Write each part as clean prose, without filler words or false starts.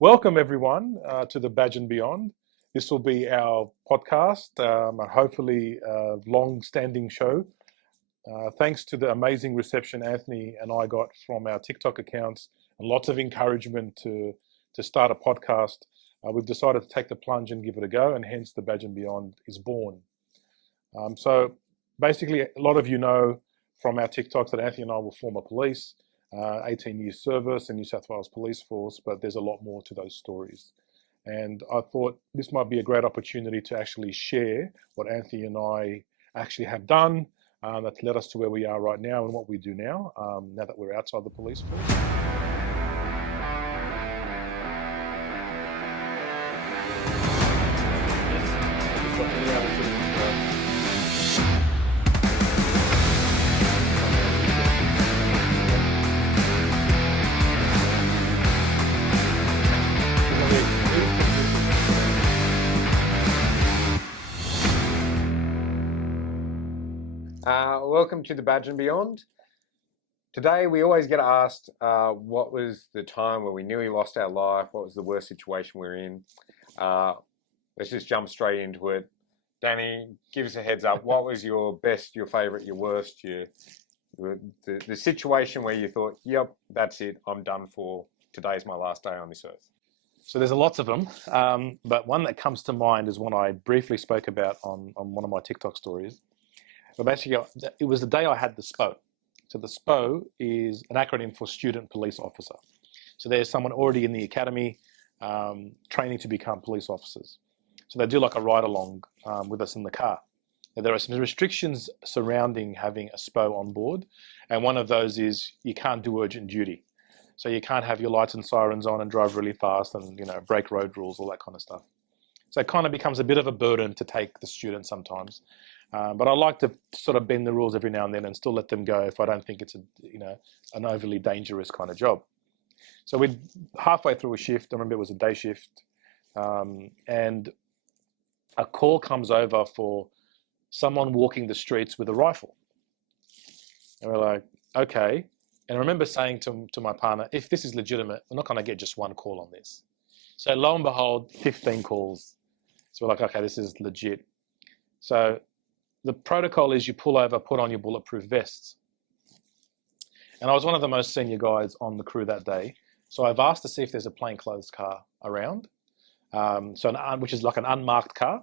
Welcome everyone to the Badge and Beyond. This will be our podcast, hopefully a long-standing show. Thanks to the amazing reception Anthony and I got from our TikTok accounts and lots of encouragement to start a podcast, we've decided to take the plunge and give it a go, and hence the Badge and Beyond is born. So basically, a lot of you know from our TikToks that Anthony and I were former police. 18 years service in New South Wales Police Force, but there's a lot more to those stories. And I thought this might be a great opportunity to actually share what Anthony and I actually have done that's led us to where we are right now and what we do now, now that we're outside the police force. Welcome to the Badge and Beyond. Today we always get asked what was the time where we nearly lost our life, what was the worst situation we were in. Let's just jump straight into it. Danny, give us a heads up. What was your best, your favourite, your worst, the situation where you thought, yep, that's it, I'm done for, today's my last day on this earth? So there's lots of them, but one that comes to mind is one I briefly spoke about on one of my TikTok stories. But basically, it was the day I had the SPO. So the SPO is an acronym for Student Police Officer. So there's someone already in the academy training to become police officers. So they do like a ride-along with us in the car. Now, there are some restrictions surrounding having a SPO on board, and one of those is you can't do urgent duty. So you can't have your lights and sirens on and drive really fast and break road rules, all that kind of stuff. So it kind of becomes a bit of a burden to take the students sometimes. But I like to sort of bend the rules every now and then and still let them go if I don't think it's an overly dangerous kind of job. So we're halfway through a shift. I remember it was a day shift, and a call comes over for someone walking the streets with a rifle. And we're like, okay. And I remember saying to my partner, if this is legitimate, we're not going to get just one call on this. So lo and behold, 15 calls. So we're like, okay, this is legit. So the protocol is you pull over, put on your bulletproof vests. And I was one of the most senior guys on the crew that day. So I've asked to see if there's a plainclothes car around, which is like an unmarked car.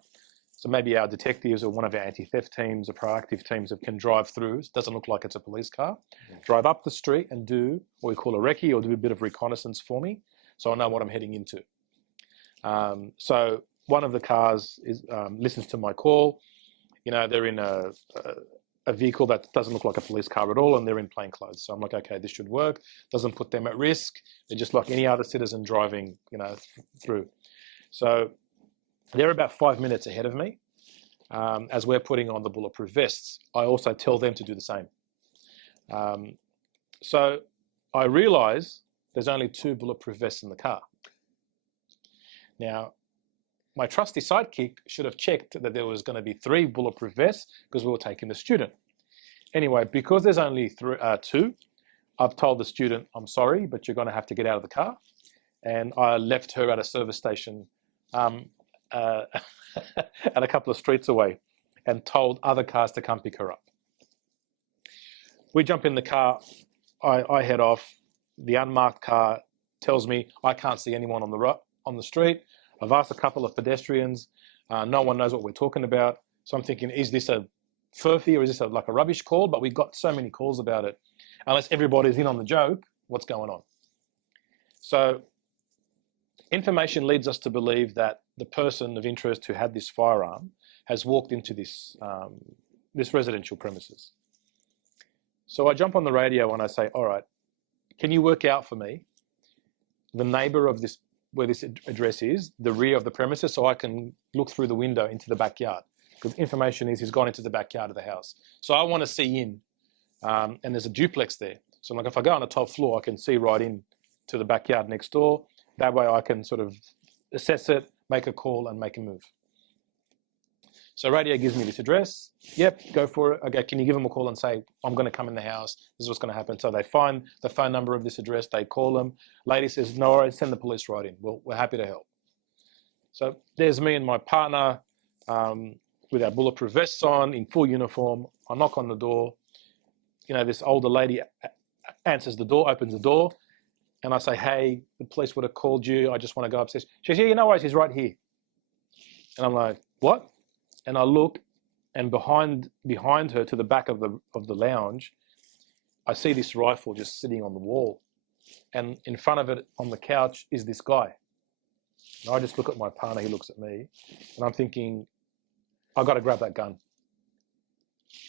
So maybe our detectives or one of our anti-theft teams or proactive teams can drive through. It doesn't look like it's a police car. Drive up the street and do what we call a recce, or do a bit of reconnaissance for me, so I know what I'm heading into. So one of the cars listens to my call. They're in a vehicle that doesn't look like a police car at all, and they're in plain clothes. So I'm like, okay, this should work. Doesn't put them at risk. They're just like any other citizen driving, through. So they're about 5 minutes ahead of me. As we're putting on the bulletproof vests, I also tell them to do the same. So I realize there's only 2 bulletproof vests in the car. Now, my trusty sidekick should have checked that there was going to be 3 bulletproof vests because we were taking the student. Anyway, because there's only 2, I've told the student, I'm sorry, but you're going to have to get out of the car. And I left her at a service station at a couple of streets away and told other cars to come pick her up. We jump in the car. I head off. The unmarked car tells me I can't see anyone on the street. I've asked a couple of pedestrians. No one knows what we're talking about. So I'm thinking, is this a furphy or is this like a rubbish call? But we've got so many calls about it. Unless everybody's in on the joke, what's going on? So information leads us to believe that the person of interest who had this firearm has walked into this residential premises. So I jump on the radio and I say, all right, can you work out for me the neighbour of this, where this address is, the rear of the premises, so I can look through the window into the backyard? Because information is he's gone into the backyard of the house. So I want to see in, and there's a duplex there. So I'm like, if I go on the top floor, I can see right in to the backyard next door. That way I can sort of assess it, make a call and make a move. So radio gives me this address. Yep, go for it. Okay, can you give them a call and say, I'm going to come in the house. This is what's going to happen. So they find the phone number of this address. They call them. Lady says, no worries, send the police right in. Well, we're happy to help. So there's me and my partner with our bulletproof vests on, in full uniform. I knock on the door. You know, this older lady answers the door, opens the door. And I say, hey, the police would have called you. I just want to go upstairs. She says, yeah, no worries, he's right here. And I'm like, what? And I look, and behind her, to the back of the lounge, I see this rifle just sitting on the wall. And in front of it, on the couch, is this guy. And I just look at my partner, he looks at me, and I'm thinking, I got to grab that gun.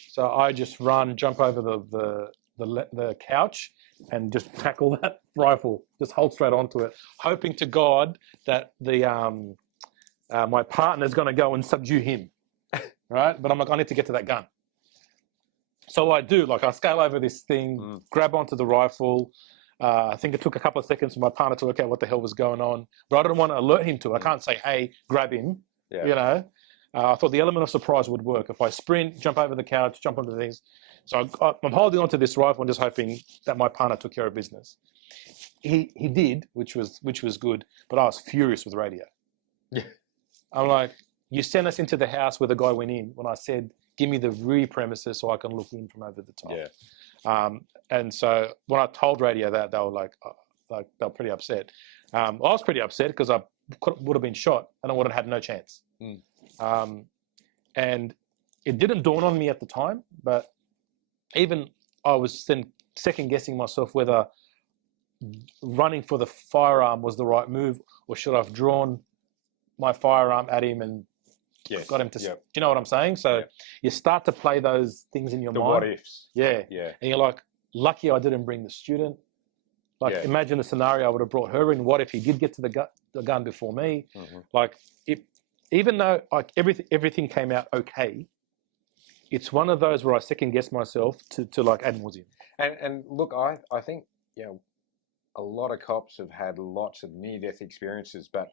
So I just run, jump over the couch, and just tackle that rifle, just hold straight onto it, hoping to God that my partner's going to go and subdue him, right? But I'm like, I need to get to that gun. So I do, like I scale over this thing, grab onto the rifle. I think it took a couple of seconds for my partner to work out what the hell was going on, but I didn't want to alert him to it. I can't say, hey, grab him, you know. I thought the element of surprise would work. If I sprint, jump over the couch, jump onto things. So I'm holding onto this rifle and just hoping that my partner took care of business. He did, which was good, but I was furious with radio. Yeah. I'm like, you sent us into the house where the guy went in when I said, give me the rear premises so I can look in from over the top. Yeah. And so when I told radio that, they were like they were pretty upset. I was pretty upset because I would have been shot and I would have had no chance. And it didn't dawn on me at the time, but even I was then second guessing myself whether running for the firearm was the right move, or should I have drawn my firearm at him and got him to, do you know what I'm saying? So you start to play those things in your mind. The what ifs. Yeah. And you're like, lucky I didn't bring the student. Like, imagine a scenario I would have brought her in. What if he did get to the gun before me? Like, even though like everything came out okay, it's one of those where I second guess myself to like ad nauseum. And look, I think, you know, a lot of cops have had lots of near-death experiences, but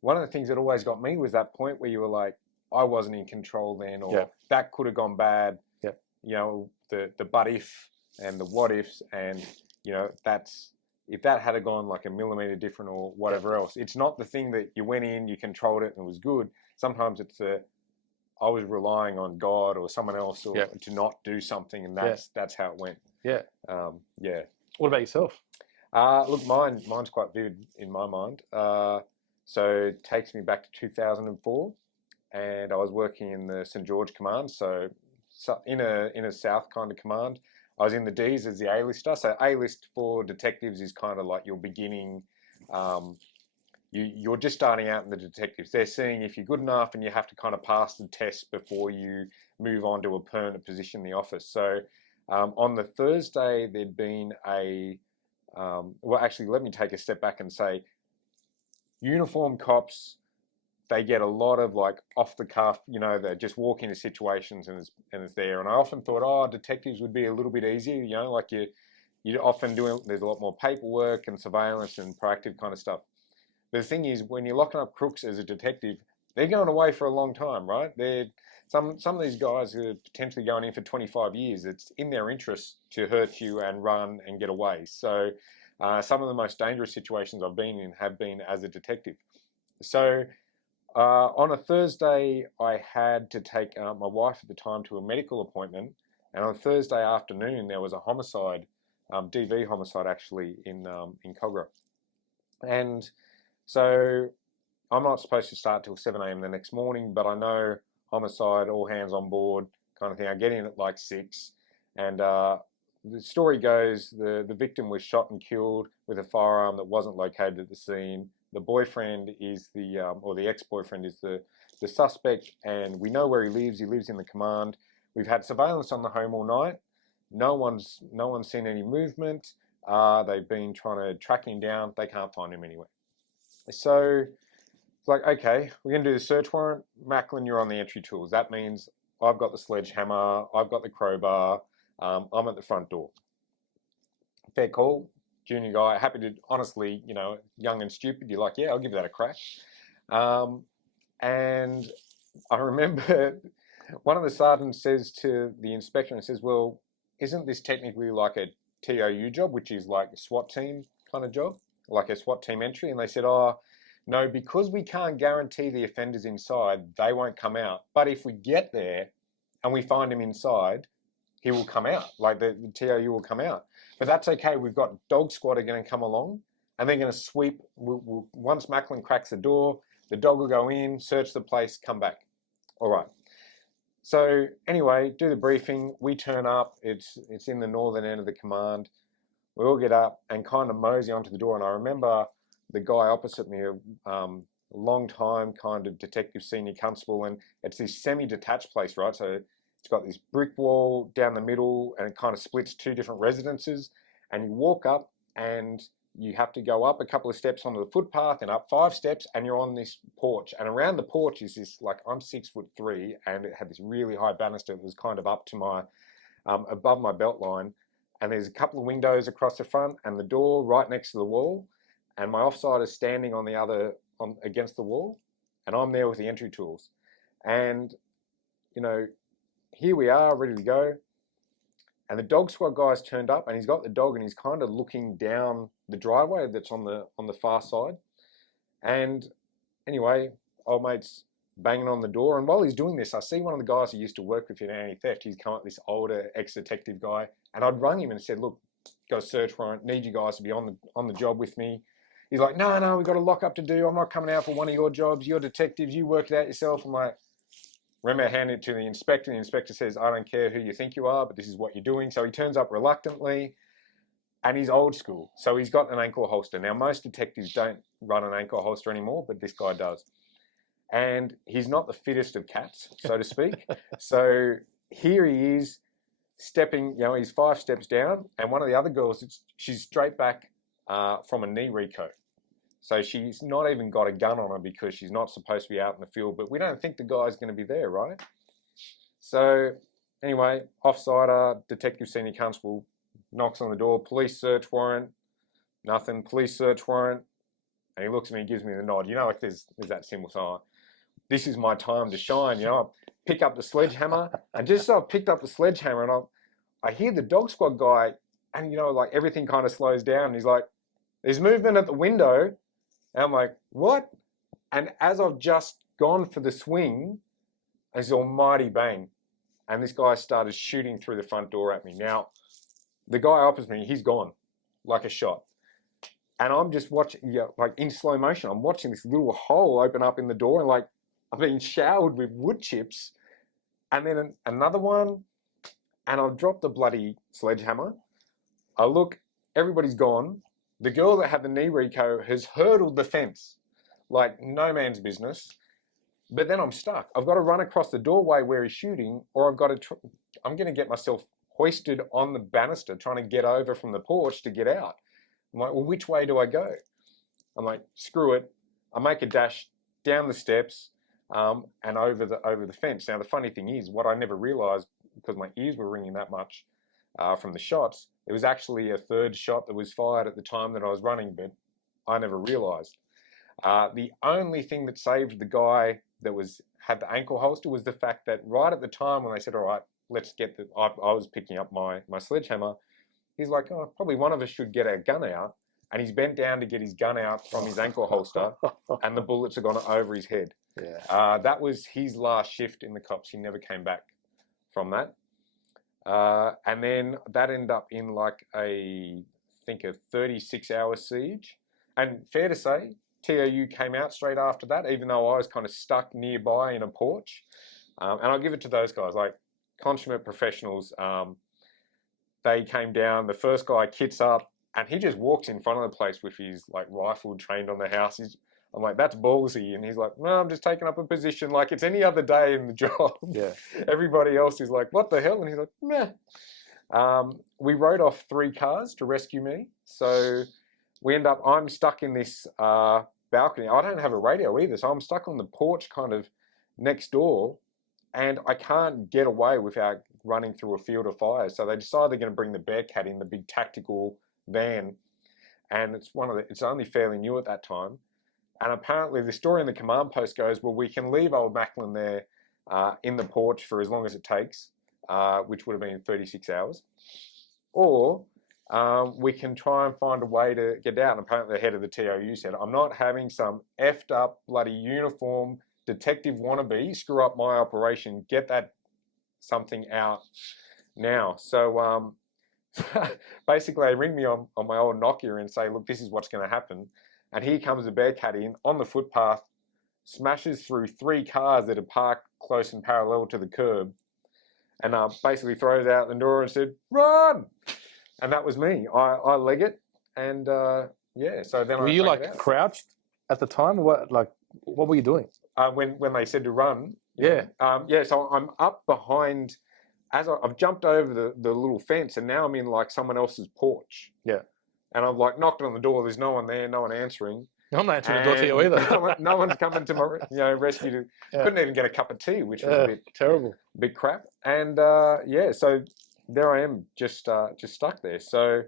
one of the things that always got me was that point where you were like, I wasn't in control then, or that could have gone bad. You know, the but if and the what ifs, and you know, if that had gone like a millimeter different or whatever else, it's not the thing that you went in, you controlled it and it was good. Sometimes it's I was relying on God or someone else to not do something, and that's how it went. What about yourself? Look, mine's quite vivid in my mind. So it takes me back to 2004, and I was working in the St. George Command, so in a South kind of command. I was in the Ds as the A-lister. So A-list for detectives is kind of like your beginning. You're just starting out in the detectives. They're seeing if you're good enough, and you have to kind of pass the test before you move on to a permanent position in the office. So on the Thursday, there'd been well, actually, let me take a step back and say, uniformed cops, they get a lot of like off the cuff, you know, they just walk into situations and it's there. And I often thought, oh, detectives would be a little bit easier, you know, like you're often there's a lot more paperwork and surveillance and proactive kind of stuff. But the thing is, when you're locking up crooks as a detective, they're going away for a long time, right? Some of these guys are potentially going in for 25 years. It's in their interest to hurt you and run and get away. So some of the most dangerous situations I've been in have been as a detective. So on a Thursday, I had to take my wife at the time to a medical appointment. And on Thursday afternoon, there was a homicide, DV homicide actually, in Kogarah. And so I'm not supposed to start till 7 a.m. the next morning, but I know homicide, all hands on board kind of thing. I get in at like 6, and the story goes the victim was shot and killed with a firearm that wasn't located at the scene. The boyfriend is or the ex-boyfriend is the suspect, and we know where he lives. He lives in the command. We've had surveillance on the home all night. No one's seen any movement. They've been trying to track him down. They can't find him anywhere. So it's like, okay, we're going to do the search warrant. Macklin, you're on the entry tools. That means I've got the sledgehammer. I've got the crowbar. I'm at the front door. Fair call. Junior guy, happy to, honestly, you know, young and stupid. You're like, yeah, I'll give that a crack. And I remember one of the sergeants says to the inspector and says, well, isn't this technically like a TOU job, which is like a SWAT team kind of job, like a SWAT team entry? And they said, oh, no, because we can't guarantee the offenders inside, they won't come out. But if we get there and we find him inside, he will come out, like the TOU will come out. But that's okay. We've got dog squad are going to come along and they're going to sweep. Once Macklin cracks the door, the dog will go in, search the place, come back. All right. So anyway, do the briefing. We turn up. It's in the northern end of the command. We all get up and kind of mosey onto the door. And I remember the guy opposite me, a long time kind of detective senior constable, and it's this semi-detached place, right? So it's got this brick wall down the middle and it kind of splits two different residences. And you walk up and you have to go up a couple of steps onto the footpath and up 5 steps and you're on this porch. And around the porch is this, like, I'm 6'3" and it had this really high banister that was kind of up to my, above my belt line. And there's a couple of windows across the front and the door right next to the wall. And my offside is standing on the other, against the wall. And I'm there with the entry tools. And, you know, here we are ready to go. And the dog squad guy's turned up and he's got the dog and he's kind of looking down the driveway that's on the far side. And anyway, old mate's banging on the door. And while he's doing this, I see one of the guys who used to work with in anti-theft. He's come up, this older ex-detective guy. And I'd rung him and said, look, got a search warrant, need you guys to be on the job with me. He's like, no, we've got a lockup to do. I'm not coming out for one of your jobs. You're detectives, you work it out yourself. I'm like, remember, hand it to the inspector. The inspector says, I don't care who you think you are, but this is what you're doing. So he turns up reluctantly, and he's old school. So he's got an ankle holster. Now, most detectives don't run an ankle holster anymore, but this guy does. And he's not the fittest of cats, so to speak. So here he is stepping, you know, he's 5 steps down, and one of the other girls, she's straight back from a knee reco. So she's not even got a gun on her because she's not supposed to be out in the field, but we don't think the guy's going to be there, right? So anyway, offsider, detective senior constable knocks on the door, police search warrant, nothing, police search warrant. And he looks at me and gives me the nod. You know, like there's that symbol sign. This is my time to shine, you know. I pick up the sledgehammer, and just so I've picked up the sledgehammer, and I hear the dog squad guy, and, you know, like everything kind of slows down. And he's like, there's movement at the window. And I'm like, what? And as I've just gone for the swing, there's an almighty bang. And this guy started shooting through the front door at me. Now, the guy opposite me, he's gone like a shot. And I'm just watching, like in slow motion, I'm watching this little hole open up in the door, and like I've been showered with wood chips. And then another one, and I've dropped the bloody sledgehammer. I look, everybody's gone. The girl that had the knee reco has hurdled the fence like no man's business. But then I'm stuck. I've got to run across the doorway where he's shooting, or I've got to, I'm going to get myself hoisted on the banister trying to get over from the porch to get out. I'm like, well, which way do I go? I'm like, screw it. I make a dash down the steps and over the fence. Now, the funny thing is, what I never realized, because my ears were ringing that much from the shots, there was actually a third shot that was fired at the time that I was running, but I never realized. The only thing that saved the guy that had the ankle holster was the fact that right at the time when they said, all right, let's get I was picking up my sledgehammer, he's like, oh, probably one of us should get our gun out. And he's bent down to get his gun out from his ankle holster, and the bullets have gone over his head. Yeah. That was his last shift in the cops. He never came back from that. And then that ended up in like I think a 36-hour siege. And fair to say, TOU came out straight after that, even though I was kind of stuck nearby in a porch. And I'll give it to those guys, like consummate professionals. They came down, the first guy kits up, and he just walks in front of the place with his like rifle trained on the house. I'm like, that's ballsy. And he's like, no, I'm just taking up a position like it's any other day in the job. Yeah. Everybody else is like, what the hell? And he's like, meh. We rode off 3 cars to rescue me. So I'm stuck in this balcony. I don't have a radio either. So I'm stuck on the porch kind of next door, and I can't get away without running through a field of fire. So they decide they're going to bring the Bearcat in, the big tactical van. And it's only fairly new at that time. And apparently the story in the command post goes, well, we can leave old Macklin there in the porch for as long as it takes, which would have been 36 hours. Or we can try and find a way to get out. And apparently the head of the TOU said, I'm not having some effed up bloody uniform detective wannabe screw up my operation. Get that something out now. So basically they ring me on my old Nokia and say, look, this is what's going to happen. And here comes the Bearcat in on the footpath, smashes through 3 cars that are parked close and parallel to the curb, and basically throws out the door and said, run! And that was me. I leg it, and yeah, so then Were you like crouched at the time? What were you doing? When they said to run? Yeah. Yeah, so I'm up behind, I've jumped over the little fence, and now I'm in like someone else's porch. Yeah. And I've like knocked on the door, there's no one there, no one answering. I'm not answering the door to you either. No one's coming to my rescue. Couldn't even get a cup of tea, which was a bit terrible, a bit crap. And yeah, so there I am, just stuck there. So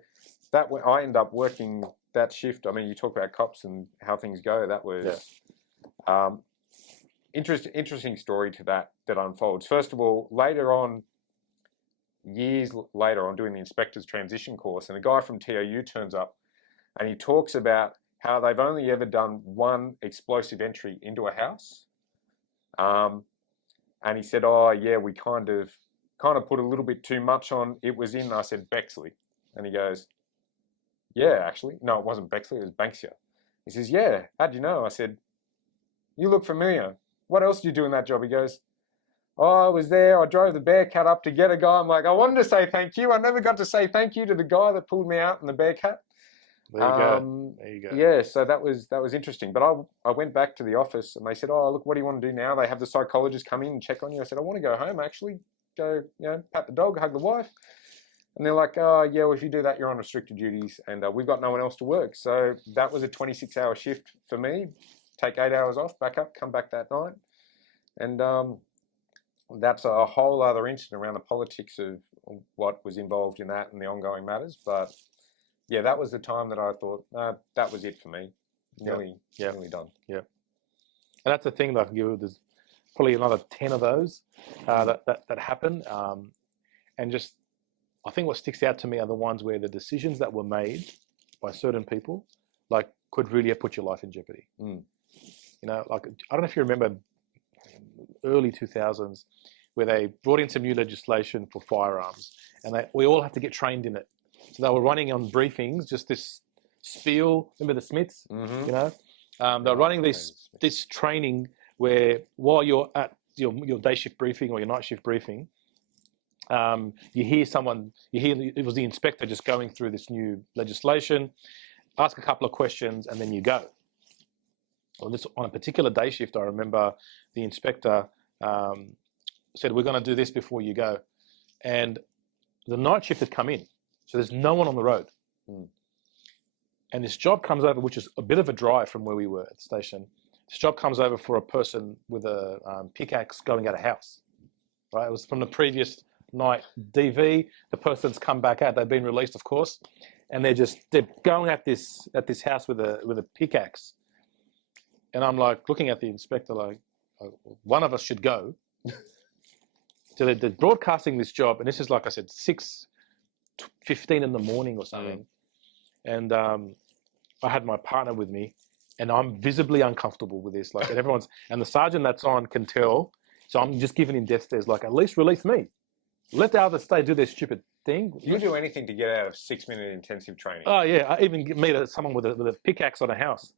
I end up working that shift. I mean, you talk about cops and how things go. That was interesting story to that unfolds. First of all, later on, years later, I'm doing the inspector's transition course, and a guy from TOU turns up, and he talks about how they've only ever done one explosive entry into a house. And he said, oh yeah, we kind of put a little bit too much on. It was in, I said, Bexley. And he goes, yeah, actually. No, it wasn't Bexley, it was Banksia. He says, yeah, how'd you know? I said, you look familiar. What else do you do in that job? He goes, oh, I was there. I drove the Bearcat up to get a guy. I'm like, I wanted to say thank you. I never got to say thank you to the guy that pulled me out in the Bearcat. There you go. There you go. Yeah, so that was interesting. But I went back to the office and they said, oh, look, what do you want to do now? They have the psychologist come in and check on you. I said, I want to go home, actually. Go, pat the dog, hug the wife. And they're like, oh, yeah, well, if you do that, you're on restricted duties and we've got no one else to work. So that was a 26-hour shift for me. Take 8 hours off, back up, come back that night. And that's a whole other incident around the politics of what was involved in that and the ongoing matters. But yeah, that was the time that I thought, that was it for me. Nearly done. Yeah. And that's the thing that I can give. There's probably another 10 of those that happen. And just, I think what sticks out to me are the ones where the decisions that were made by certain people, like, could really have put your life in jeopardy. Mm. Like, I don't know if you remember early 2000s, where they brought in some new legislation for firearms, and we all had to get trained in it. So they were running on briefings, just this spiel. Remember the Smiths? Mm-hmm. They're running this training where while you're at your day shift briefing or your night shift briefing, you hear it was the inspector just going through this new legislation, ask a couple of questions, and then you go. On a particular day shift, I remember the inspector said, we're going to do this before you go. And the night shift had come in, so there's no one on the road. Mm. And this job comes over, which is a bit of a drive from where we were at the station. This job comes over for a person with a pickaxe going at a house. Right? It was from the previous night DV. The person's come back out. They've been released, of course, and they're going at this house with a pickaxe. And I'm like looking at the inspector like one of us should go. So they're broadcasting this job, and this is, like I said, 6:15 in the morning or something. And I had my partner with me, and I'm visibly uncomfortable with this. Like, and the sergeant that's on can tell. So I'm just giving him death stares, like, at least release me. Let the other stay do their stupid thing. You do anything to get out of 6-minute intensive training. Oh yeah, I even meet someone with a pickaxe on a house.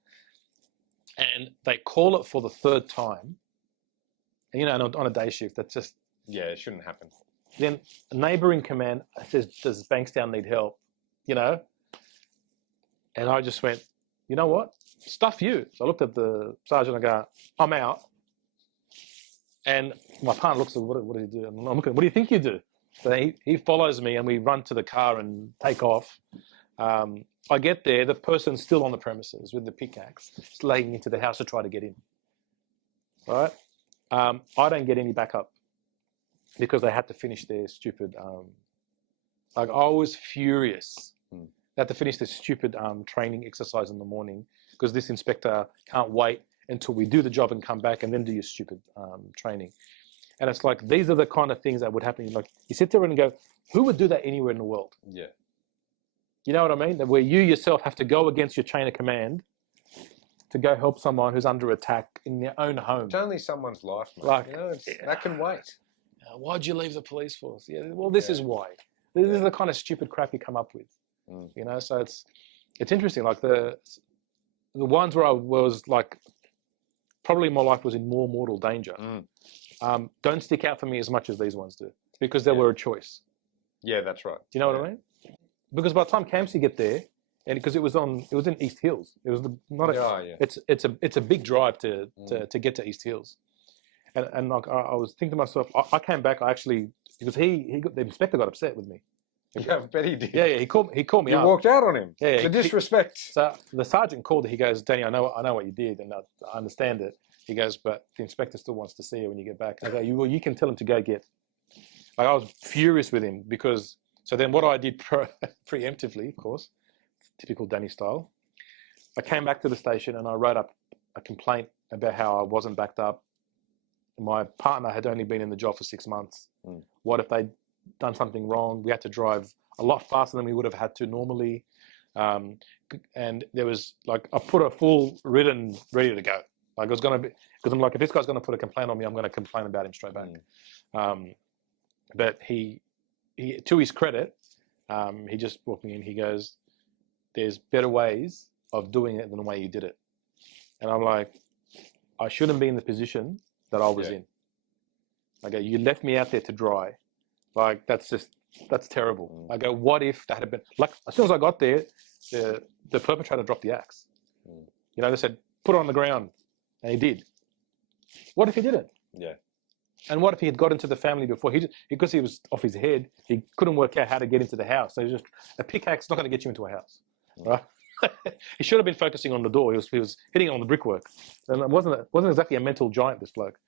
And they call it for the third time. And, on a day shift, that's just... Yeah, it shouldn't happen. Then a neighbouring command says, does Bankstown need help? And I just went, you know what? Stuff you. So I looked at the sergeant and I go, I'm out. And my partner looks at what did he do? And I'm looking, what do you think you do? So he follows me and we run to the car and take off. I get there, the person's still on the premises with the pickaxe, slaying into the house to try to get in. Right? I don't get any backup because they had to finish their stupid. I was furious. They had to finish this stupid training exercise in the morning because this inspector can't wait until we do the job and come back and then do your stupid training. And it's like, these are the kind of things that would happen. Like, you sit there and go, who would do that anywhere in the world? Yeah. You know what I mean? That where you yourself have to go against your chain of command to go help someone who's under attack in their own home. It's only someone's life, mate. Like, you know, that can wait. Why'd you leave the police force? Yeah, well, this is why. This is the kind of stupid crap you come up with. You know, so it's interesting. Like the ones where I was like, probably my life was in more mortal danger. Don't stick out for me as much as these ones do, because they were a choice. Yeah, that's right. Do you know what I mean? Because by the time camps you get there, and because it was in East Hills, it was it's a big drive to get to East Hills, and like I was thinking to myself, I came back. I actually, because the inspector got upset with me. Yeah, I bet he did. Yeah, he called me up. You walked out on him. Yeah, the disrespect. So the sergeant called. He goes, Danny, I know what you did, and I understand it. He goes, but the inspector still wants to see you when you get back. I go, well, you can tell him to go get. Like, I was furious with him because. So then, what I did preemptively, of course, typical Danny style, I came back to the station and I wrote up a complaint about how I wasn't backed up. My partner had only been in the job for 6 months. What if they'd done something wrong? We had to drive a lot faster than we would have had to normally. And there was like, I put a full written ready to go. Like, it was going to be, because I'm like, if this guy's going to put a complaint on me, I'm going to complain about him straight back. But he, to his credit, he just walked me in. He goes, there's better ways of doing it than the way you did it. And I'm like, I shouldn't be in the position that I was in. Okay, you left me out there to dry. Like, that's terrible. I go, what if that had been, like, as soon as I got there, the perpetrator dropped the axe. You know, they said, put it on the ground. And he did. What if he didn't? Yeah. And what if he had got into the family before? Because he was off his head, he couldn't work out how to get into the house. So just a pickaxe is not going to get you into a house, right? He should have been focusing on the door. He was hitting on the brickwork, and it wasn't exactly a mental giant, this bloke.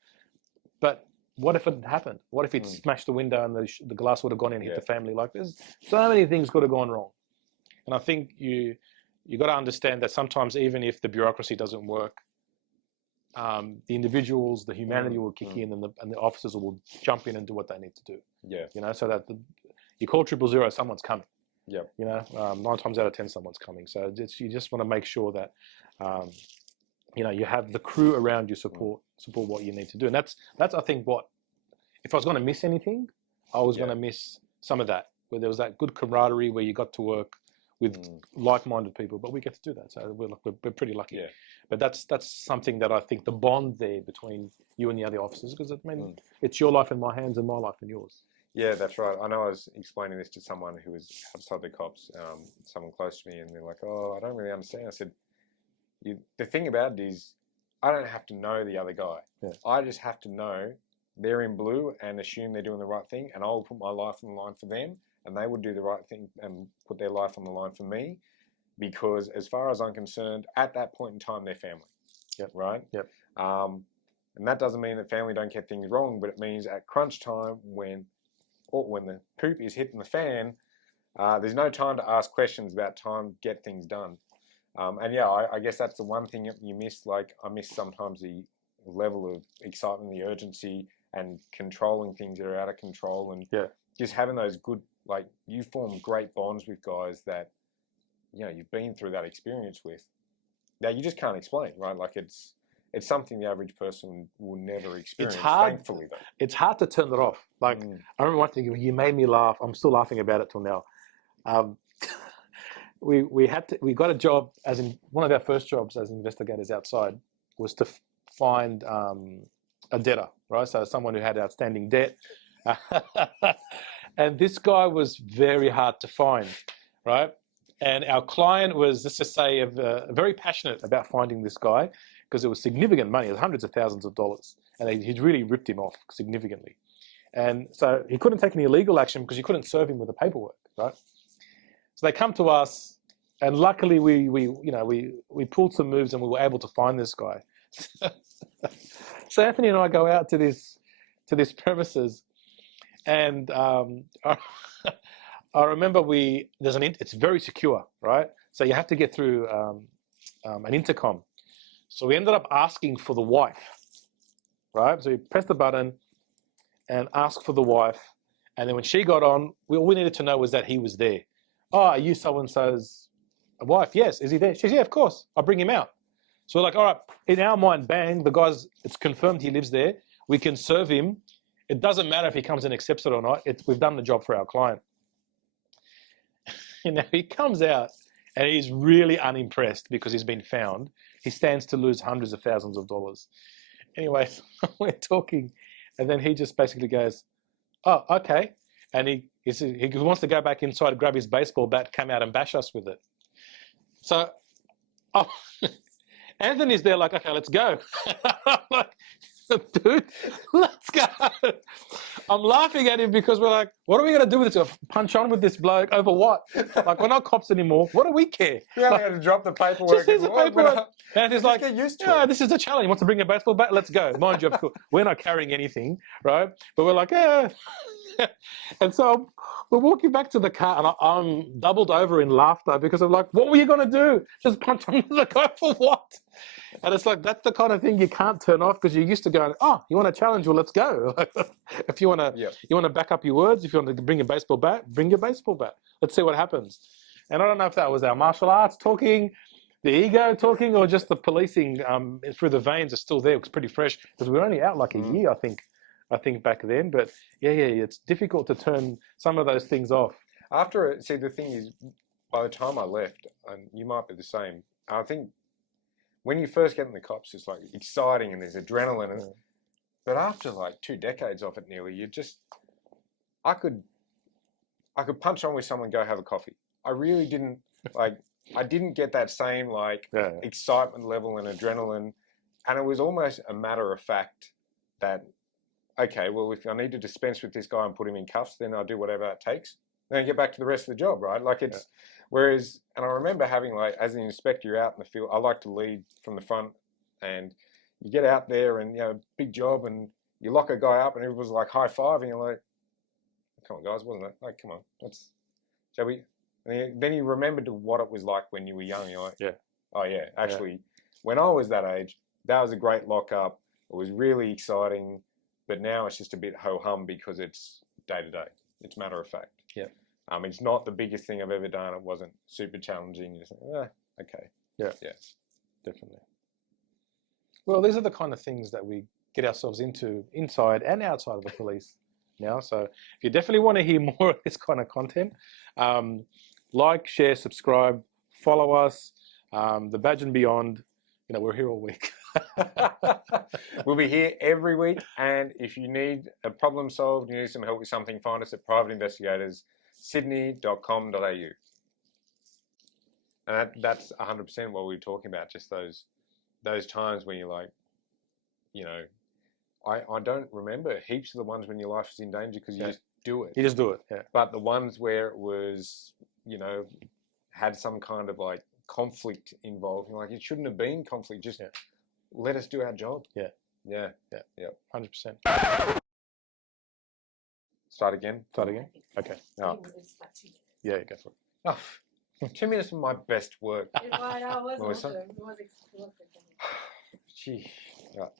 But what if it happened? What if he'd smashed the window and the glass would have gone in and hit the family? Like, there's so many things could have gone wrong. And I think you got to understand that sometimes, even if the bureaucracy doesn't work, the individuals, the humanity will kick in, and the officers will jump in and do what they need to do. Yeah. You know, so that you call 000, someone's coming. Yeah. You know, 9 times out of 10, someone's coming. So you just want to make sure that, you know, you have the crew around you support what you need to do. And that's I think what, if I was going to miss anything, I was going to miss some of that, where there was that good camaraderie, where you got to work with like-minded people. But we get to do that, so we're pretty lucky. Yeah. But that's something that I think, the bond there between you and the other officers, because I mean, it's your life in my hands and my life in yours. Yeah, that's right. I know I was explaining this to someone who was outside the cops, someone close to me, and they're like, oh, I don't really understand. I said, the thing about it is, I don't have to know the other guy. Yeah. I just have to know they're in blue and assume they're doing the right thing, and I'll put my life on the line for them, and they would do the right thing and put their life on the line for me, because as far as I'm concerned, at that point in time, they're family. Yep. Right? Yep. And that doesn't mean that family don't get things wrong, but it means at crunch time, when the poop is hitting the fan, there's no time to ask questions about time to get things done. And yeah, I guess that's the one thing you miss. Like, I miss sometimes the level of excitement, the urgency, and controlling things that are out of control, and just having those good, like, you form great bonds with guys that, you know, you've been through that experience with, that you just can't explain, right? Like, it's something the average person will never experience. It's hard, thankfully, though. It's hard to turn it off. Like, I remember one thing, you made me laugh. I'm still laughing about it till now. We got a job, as in one of our first jobs as investigators outside was to find a debtor, right? So someone who had outstanding debt. And this guy was very hard to find, right? And our client was, let's just say, very passionate about finding this guy, because it was significant money. It was hundreds of thousands of dollars. And he'd really ripped him off significantly. And so he couldn't take any legal action because you couldn't serve him with the paperwork, right? So they come to us, and luckily we pulled some moves and we were able to find this guy. So Anthony and I go out to this premises, and I remember it's very secure, right? So you have to get through an intercom. So we ended up asking for the wife, right? So we pressed the button and asked for the wife. And then when she got on, all we needed to know was that he was there. Oh, are you so-and-so's wife? Yes. Is he there? She says, yeah, of course. I'll bring him out. So we're like, all right, in our mind, bang, the guy's, it's confirmed he lives there. We can serve him. It doesn't matter if he comes and accepts it or not. We've done the job for our client. You know, he comes out and he's really unimpressed because he's been found. He stands to lose hundreds of thousands of dollars. Anyway, we're talking, and then he just basically goes, oh, okay. And he wants to go back inside, grab his baseball bat, come out and bash us with it. So, oh, Anthony's there like, okay, let's go. I'm like, dude, let's go. I'm laughing at him because we're like, what are we going to do with this? Punch on with this bloke over what? Like, we're not cops anymore. What do we care? We only had to drop the paperwork. Just here's the paperwork. And he's like, get used to yeah, it. this is a challenge. He wants to bring a baseball bat? Let's go. Mind you, of course, we're not carrying anything, right? But we're like, yeah. And so we're walking back to the car, and I'm doubled over in laughter because I'm like, what were you going to do? Just punch on the guy for what? And it's like, that's the kind of thing you can't turn off because you're used to going, oh, you want a challenge? Well, let's go. If you want to back up your words, if you want to bring a baseball bat, bring your baseball bat. Let's see what happens. And I don't know if that was our martial arts talking, the ego talking, or just the policing through the veins are still there. It was pretty fresh because we were only out like a year, I think back then. But yeah, it's difficult to turn some of those things off. See, the thing is, by the time I left, and you might be the same, I think when you first get in the cops, it's like exciting and there's adrenaline. And, but after like 2 decades of it nearly, I could punch on with someone and go have a coffee. I really didn't, I didn't get that same excitement level and adrenaline. And it was almost a matter of fact that, okay, well, if I need to dispense with this guy and put him in cuffs, then I'll do whatever it takes. Then I get back to the rest of the job, right? Like whereas, and I remember having as an inspector, you're out in the field. I like to lead from the front, and you get out there and, big job, and you lock a guy up and everyone's like high-fiving. You're like, come on, guys, wasn't it? Like, come on, shall we? And then you remembered what it was like when you were young. You're like, oh yeah, actually, when I was that age, that was a great lock-up. It was really exciting, but now it's just a bit ho-hum because it's day-to-day. It's matter of fact. Yeah. It's not the biggest thing I've ever done. It wasn't super challenging. You just think, okay. Yeah, definitely. Well, these are the kind of things that we get ourselves into inside and outside of the police now. So if you definitely want to hear more of this kind of content, like, share, subscribe, follow us. The Badge and Beyond, we're here all week. We'll be here every week, and if you need a problem solved, you need some help with something, find us at privateinvestigatorssydney.com.au. And that's 100% what we were talking about, just those times when you're like, I don't remember heaps of the ones when your life is in danger because you just do it. You just do it, yeah. But the ones where it was, had some kind of conflict involved, it shouldn't have been conflict, just let us do our job. Yeah. 100%. Start again? Okay. Oh. Yeah, go for it. Oh, 2 minutes of my best work. I know, it was awesome. Gee. Right.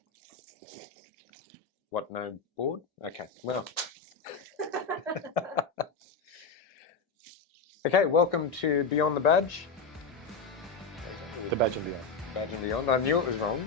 What, no board? Okay, well. Okay, welcome to Beyond the Badge. The Badge and Beyond. Badge and Beyond. I knew it was wrong.